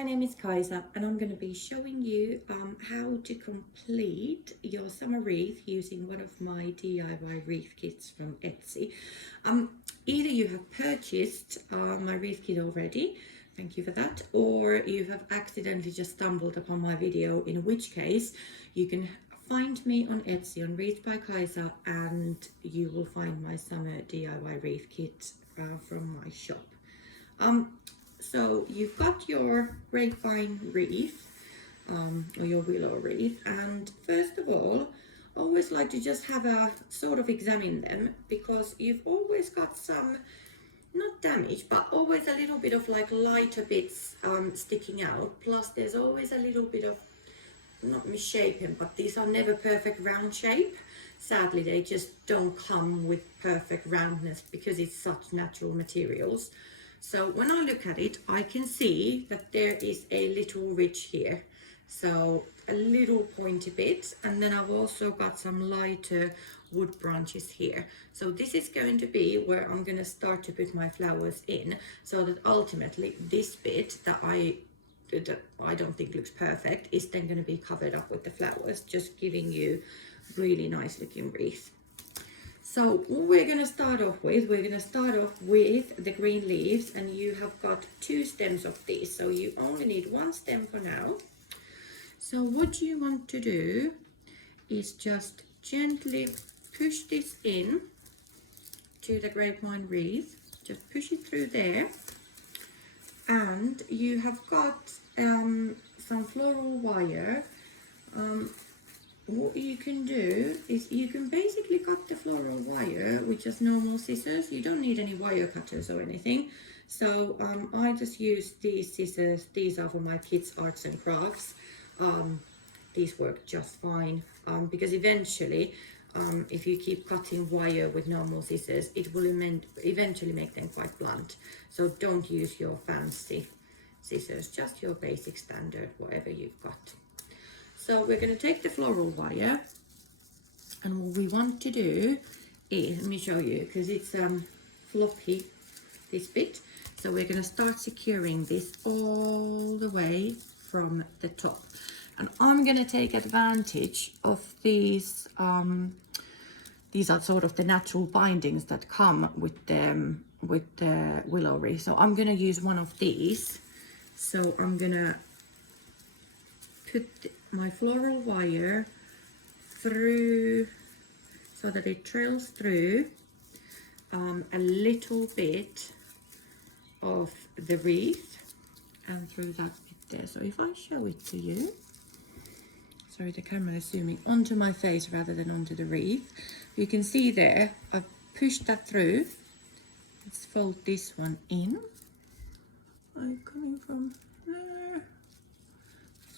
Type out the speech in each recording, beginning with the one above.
my name is Kaisa and I'm going to be showing you how to complete your summer wreath using one of my DIY wreath kits from Etsy. Either you have purchased my wreath kit already, thank you for that, or you have accidentally just stumbled upon my video, in which case you can find me on Etsy on WreathsByKaisa and you will find my summer DIY wreath kit from my shop. So you've got your grapevine wreath or your willow wreath, and first of all, I always like to just have a sort of examine them, because you've always got some, not damage, but always a little bit of like lighter bits sticking out, plus there's always a little bit of, not misshapen, but these are never perfect round shape. Sadly, they just don't come with perfect roundness because it's such natural materials. So when I look at it, I can see that there is a little ridge here, so a little pointy bit, and then I've also got some lighter wood branches here. So this is going to be where I'm going to start to put my flowers in, so that ultimately this bit that I don't think looks perfect is then going to be covered up with the flowers, just giving you really nice looking wreath. So what we're going to start off with, the green leaves, and you have got 2 stems of these, so you only need 1 stem for now. So what you want to do is just gently push this in to the grapevine wreath, just push it through there, and you have got some floral wire. What you can do is you can basically cut the floral wire with just normal scissors. You don't need any wire cutters or anything. So I just use these scissors. These are for my kids' arts and crafts. These work just fine because eventually if you keep cutting wire with normal scissors, it will eventually make them quite blunt. So don't use your fancy scissors, just your basic standard, whatever you've got. So we're going to take the floral wire, and what we want to do is, let me show you, because it's floppy, this bit. So we're going to start securing this all the way from the top. And I'm going to take advantage of these are sort of the natural bindings that come with the willow wreath. So I'm going to use one of these. So I'm going to put my floral wire through so that it trails through a little bit of the wreath and through that bit there. So if I show it to you, sorry, the camera is zooming onto my face rather than onto the wreath. You can see there, I've pushed that through. Let's fold this one in. I'm coming from there.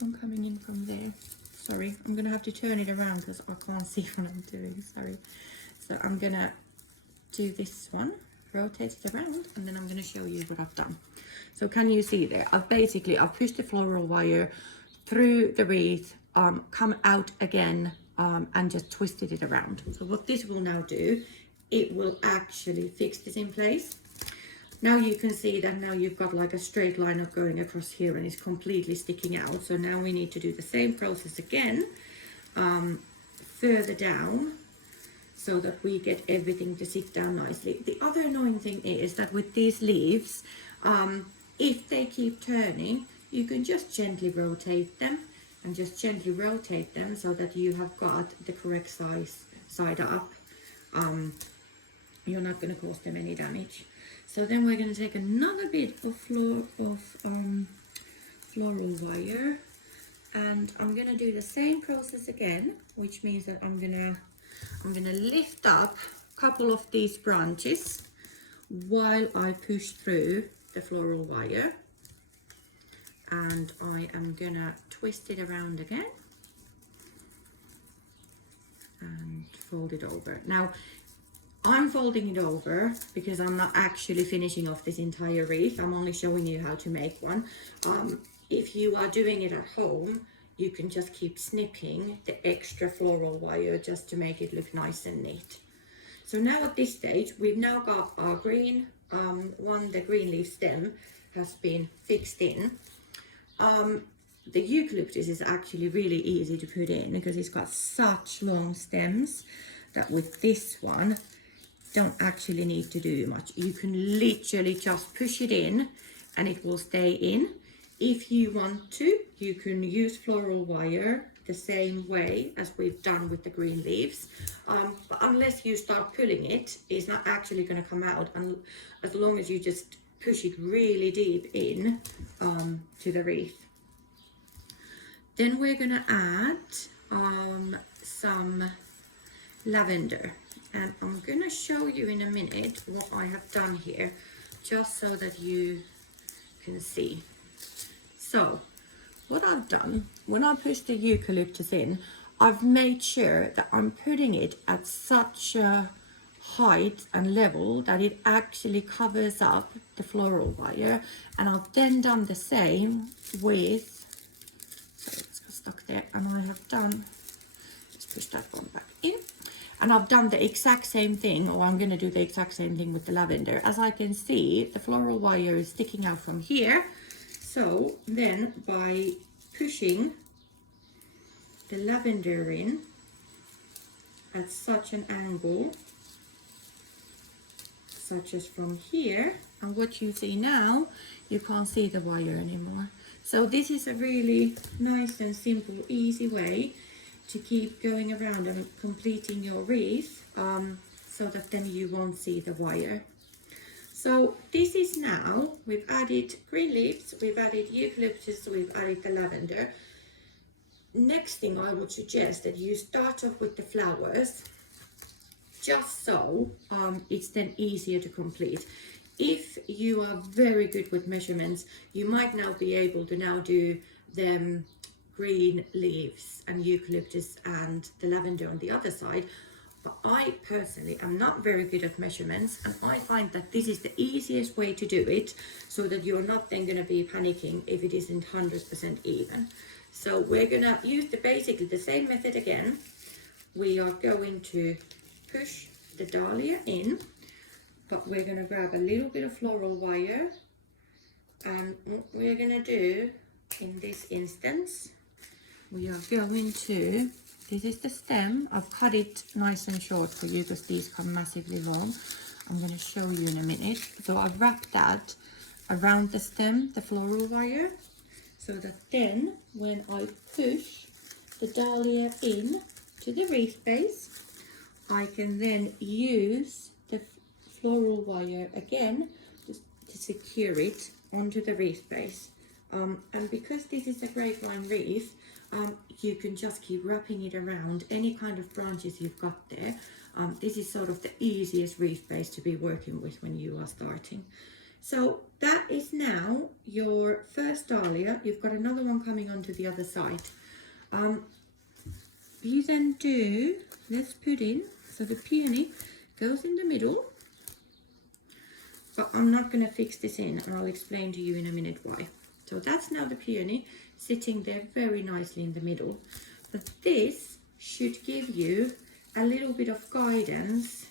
One coming in from there. Sorry, I'm gonna have to turn it around because I can't see what I'm doing, sorry. So I'm gonna do this one, rotate it around, and then I'm gonna show you what I've done. So can you see there, I've pushed the floral wire through the wreath, come out again, and just twisted it around. So what this will now do, it will actually fix this in place. Now you can see that now you've got like a straight line of going across here and it's completely sticking out. So now we need to do the same process again, further down, so that we get everything to sit down nicely. The other annoying thing is that with these leaves, if they keep turning, you can just gently rotate them so that you have got the correct side up. You're not going to cause them any damage. So then we're going to take another bit of floral wire, and I'm going to do the same process again, which means that I'm going to lift up a couple of these branches while I push through the floral wire, and I am going to twist it around again and fold it over. Now I'm folding it over because I'm not actually finishing off this entire wreath. I'm only showing you how to make one. If you are doing it at home, you can just keep snipping the extra floral wire just to make it look nice and neat. So now at this stage, we've now got our green, the green leaf stem has been fixed in. The eucalyptus is actually really easy to put in because it's got such long stems that with this one, don't actually need to do much. You can literally just push it in and it will stay in. If you want to, you can use floral wire the same way as we've done with the green leaves. But unless you start pulling it, it's not actually going to come out, and as long as you just push it really deep in to the wreath. Then we're going to add some lavender. And I'm going to show you in a minute what I have done here, just so that you can see. So, what I've done, when I push the eucalyptus in, I've made sure that I'm putting it at such a height and level that it actually covers up the floral wire. And I've then done the same with, so it's got stuck there, and I have done, let's push that one back in. And I've done the exact same thing, or I'm going to do the exact same thing with the lavender. As I can see, the floral wire is sticking out from here. So then by pushing the lavender in at such an angle, such as from here, and what you see now, you can't see the wire anymore. So this is a really nice and simple, easy way to keep going around and completing your wreath, so that then you won't see the wire. So this is now, we've added green leaves, we've added eucalyptus, we've added the lavender. Next thing I would suggest that you start off with the flowers, just so it's then easier to complete. If you are very good with measurements, you might now be able to now do them green leaves and eucalyptus and the lavender on the other side. But I personally am not very good at measurements, and I find that this is the easiest way to do it, so that you're not then going to be panicking if it isn't 100% even. So we're going to use basically the same method again. We are going to push the dahlia in, but we're going to grab a little bit of floral wire, and what we're going to do in this instance, we are going to, this is the stem, I've cut it nice and short for you because these come massively long. I'm going to show you in a minute. So I've wrapped that around the stem, the floral wire, so that then when I push the dahlia in to the wreath base, I can then use the floral wire again to secure it onto the wreath base. And because this is a grapevine wreath, you can just keep wrapping it around any kind of branches you've got there. This is sort of the easiest wreath base to be working with when you are starting. So that is now your first dahlia. You've got another one coming onto the other side. You then do, let's put in, so the peony goes in the middle, but I'm not going to fix this in, and I'll explain to you in a minute why. So that's now the peony sitting there very nicely in the middle. But this should give you a little bit of guidance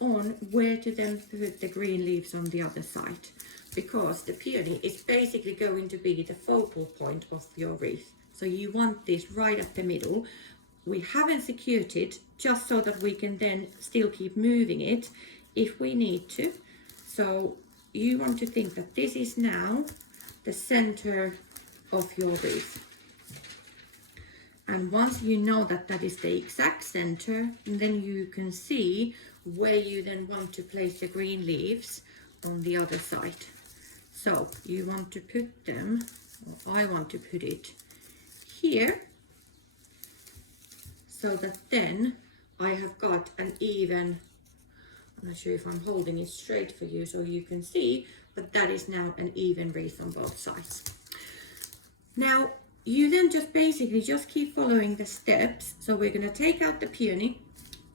on where to then put the green leaves on the other side, because the peony is basically going to be the focal point of your wreath. So you want this right up the middle. We haven't secured it, just so that we can then still keep moving it if we need to. So you want to think that this is now the center of your wreath. And once you know that that is the exact center, then you can see where you then want to place the green leaves on the other side. So you want to put them, or I want to put it here, so that then I have got an even, I'm not sure if I'm holding it straight for you so you can see, but that is now an even wreath on both sides. Now you then just basically just keep following the steps. So we're going to take out the peony.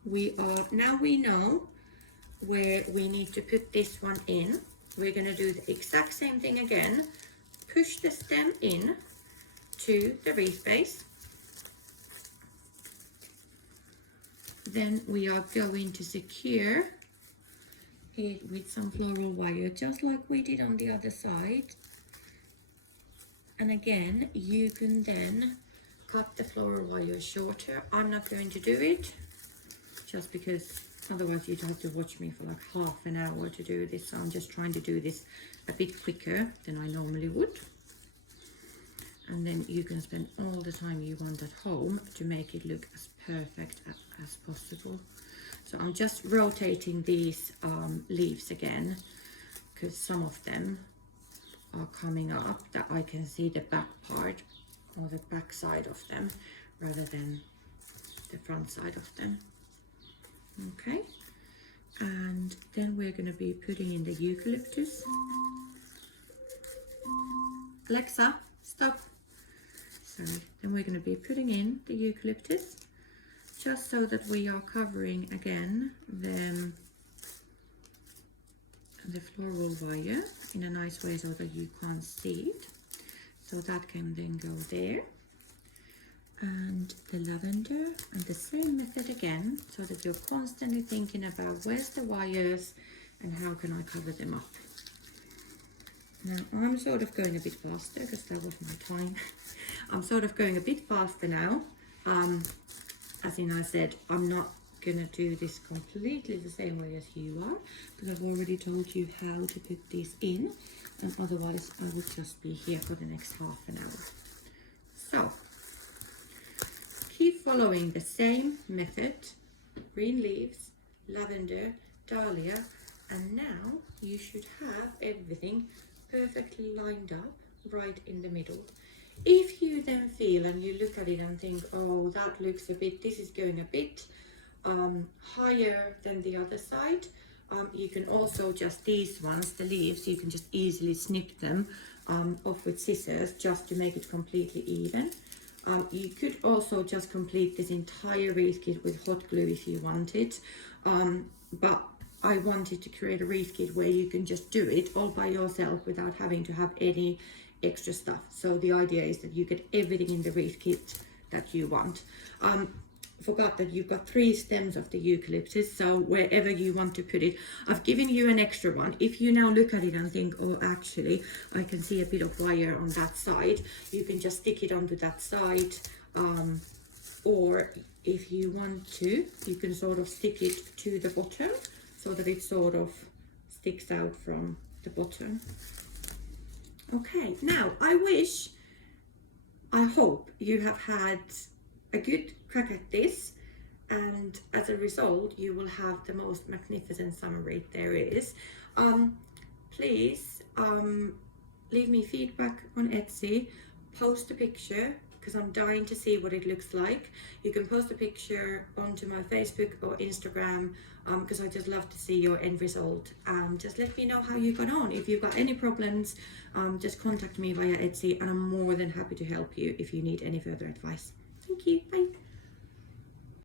We know where we need to put this one in. We're going to do the exact same thing again. Push the stem in to the wreath base. Then we are going to secure it with some floral wire, just like we did on the other side. And again, you can then cut the floral wire shorter. I'm not going to do it just because otherwise you'd have to watch me for like half an hour to do this. So I'm just trying to do this a bit quicker than I normally would. And then you can spend all the time you want at home to make it look as perfect as possible. So I'm just rotating these leaves again, because some of them are coming up that I can see the back part or the back side of them rather than the front side of them. Okay, and then we're going to be putting in the eucalyptus. Alexa, stop. Sorry. Then we're going to be putting in the eucalyptus, just so that we are covering again the floral wire in a nice way so that you can't see it. So that can then go there. And the lavender, and the same method again, so that you're constantly thinking about where's the wires and how can I cover them up. Now I'm sort of going a bit faster because that was my time. I'm sort of going a bit faster now. As in I said, I'm not gonna do this completely the same way as you are, because I've already told you how to put this in, and otherwise I would just be here for the next half an hour. So keep following the same method: green leaves, lavender, dahlia, and now you should have everything perfectly lined up right in the middle. If you then feel and you look at it and think, oh, that looks a bit, this is going a bit higher than the other side, you can also just, these ones, the leaves, you can just easily snip them off with scissors just to make it completely even. You could also just complete this entire wreath kit with hot glue if you wanted, but I wanted to create a wreath kit where you can just do it all by yourself without having to have any extra stuff. So the idea is that you get everything in the wreath kit that you want. Forgot that you've got 3 stems of the eucalyptus, so wherever you want to put it, I've given you an extra one. If you now look at it and think, oh, actually I can see a bit of wire on that side, you can just stick it onto that side, or if you want to, you can sort of stick it to the bottom so that it sort of sticks out from the bottom. Okay, now I hope you have had a good crack at this, and as a result you will have the most magnificent summer wreath there is. Please leave me feedback on Etsy, post a picture because I'm dying to see what it looks like. You can post a picture onto my Facebook or Instagram because I just love to see your end result. Just let me know how you got on. If you've got any problems, just contact me via Etsy and I'm more than happy to help you if you need any further advice. Thank you. Bye.